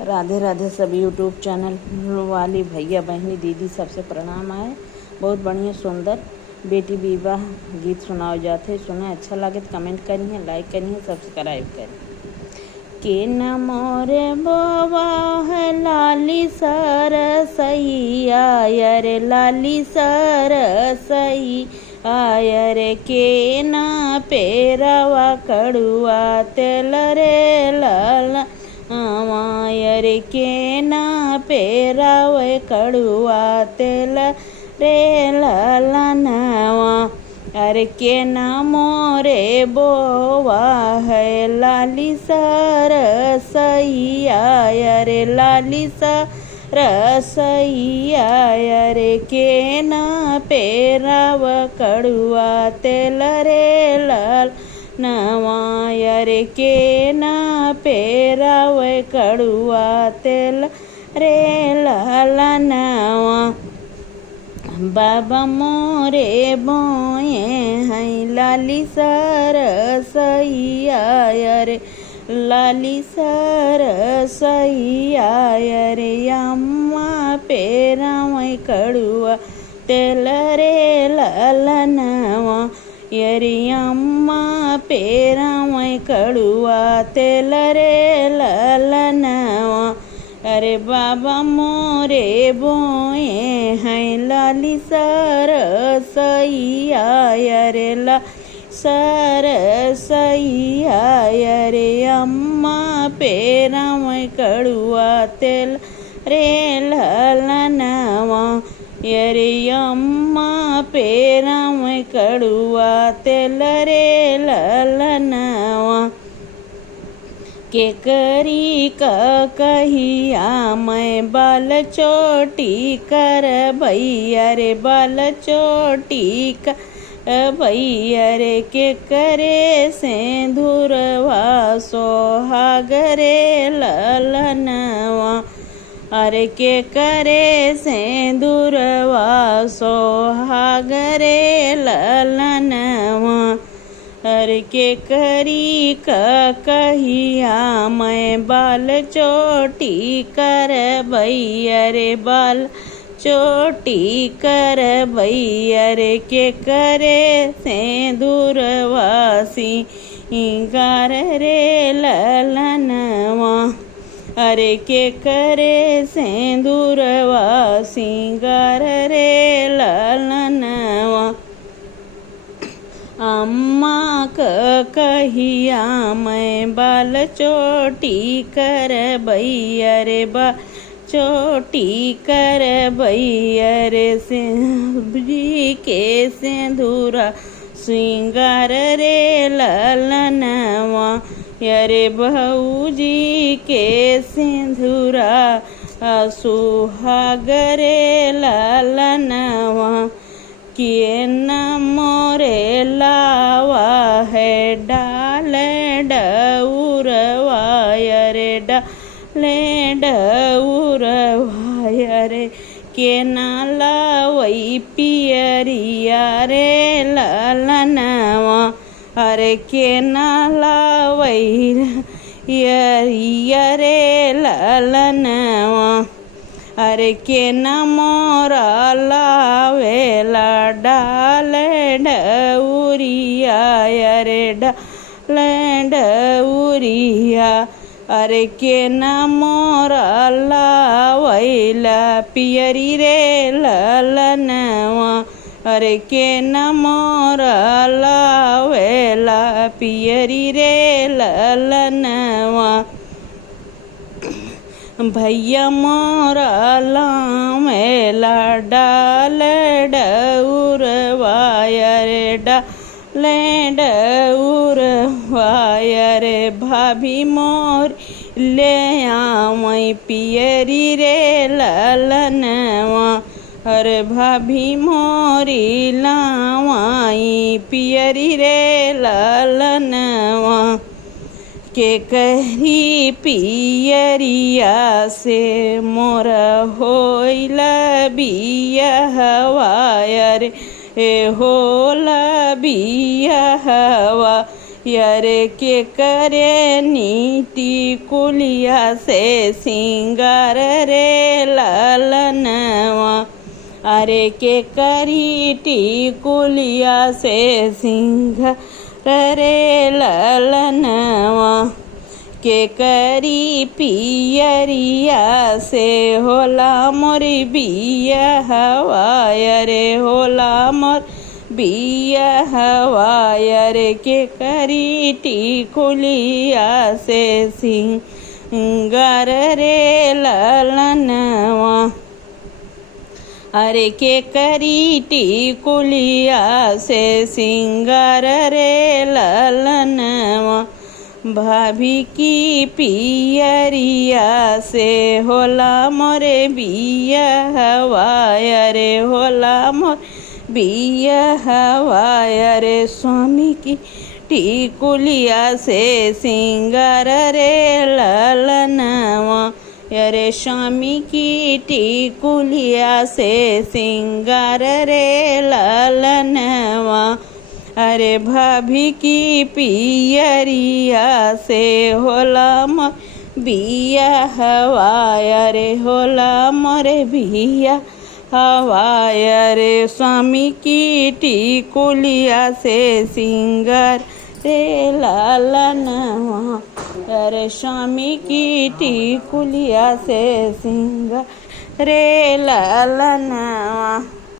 राधे राधे सभी YouTube channel वाली भैया बहनी दीदी सबसे प्रणाम है। बहुत बढ़िया सुंदर बेटी विवाह गीत सुनाओ जाते, सुने अच्छा लगे तो कमेंट करिए, लाइक करिए, सब्सक्राइब करिए। के न मोरे बोवा है लाली सर सही आयर, लाली सर सही आयर, के ना पेरावा कड़ुआ तेल रे लाला आवायर, के ना पेरावे कड़ुआ तेल रे लालनवा। अरे के ना मोरे बोवा है लाली सर सही आयर, लाली सर सही आयर, के ना पेराव कड़ुआ तेल रे लाल नवायर, के ना पेराव कड़ुआ तेल रे लालनवा। बाबा मोरे बोए हैं लाली सर सही आयर, लाली सर सही आयर, अम्मा पेराव कड़ुआ तेल रे लालनवा। यरी अम्मा पेराव कड़ुआ तेल रे लालनवा। अरे बाबा मोरे बोए हैं लाली सर सही आयर, ला सर सही आयर, अम्मा पेराव कड़ुआ तेल रे लालनवा। यरे अम्मा पेराव कड़ुआ तेल रे लालनवा। के करी का कहिया मैं बाल चोटी कर भैया रे, बाल चोटी कर भैया रे, के करे सिंदूरवा सोहाग रे लालनवा। अरे के करे सिंदूरवा सोहाग रे लालनवा। अरे के करी का कहिया मैं बाल चोटी कर भैया रे, बाल चोटी कर भैया रे, के करे सिंदूरवा सिंगार रे लालनवा। अरे के करे सिंदूरवा सिंगार रे लालनवा। अम्मा का कहिया मैं बाल चोटी कर भैया रे, बाल चोटी कर भैया रे, जी के सिंदूरा सिंगार रे लालनवा। अरे बहूजी के सिंदूरा सुहाग रे लालनवा। के न मोरे लावा है डाल डउरवा रे, डाले डउरवा रे, के ना लावई पियरिया रे लालनवा। अरे के ना लावई पियरिया रे लालनवा। अरे के न मोरा लावेला डाल डउरिया रे, डाल डउरिया। अरे के न मोरा लावैला पियरी रे लालनवा। अरे के न मोरा लावेला पियरी रे लालनवा। भैया मोरा लावेला डाल डउरवा रे, डाल डउरवा रे, भाभी मोर ले आवई पियरी रे लालनवा। अरे भाभी मोरी लावाई पियरी रे लालनवा। के कही पियरिया से मोरा होइला बियाहवा रे, होला बियाहवा। यरे के करे नीति कुलिया से सिंगार रे ललनवा। अरे के करी टिकुलिया से सिंगार रे ललनवा। के करी पियरिया से होला मोर बिया हवाय रे होला मोर बिया हवाय रे। के करी टिकुलिया से सिंगार रे ललनवा। अरे के करी टिकुलिया से सिंगार रे ललनवा। भाभी की पियरिया से होला मोरे बिया हवाय रे होला मोर बिया हवाय रे। स्वामी की टिकुलिया से सिंगार रे ललनवा। अरे स्वामी की टिकुलिया से सिंगार रे ललनवा। अरे भाभी की पियरिया से होला मोर बिया हवाय रे होला मोरे बिया हवाय रे। स्वामी की टिकुलिया से सिंगार रे ललनवा। अरे स्वामी की टिकुलिया से सिंगार रे ललनवा।